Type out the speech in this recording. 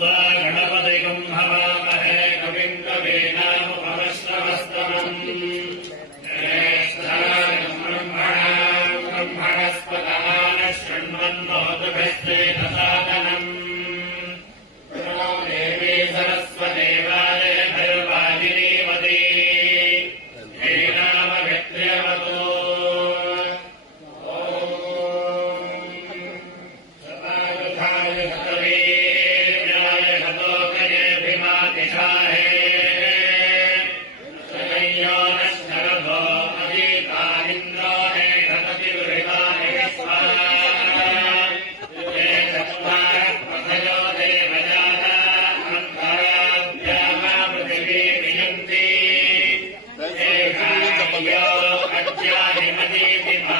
गणपतिगं हवामहे कविं कवीनामुपमश्रवस्तमम् वियन्ति एषा अज्ञानिमतीति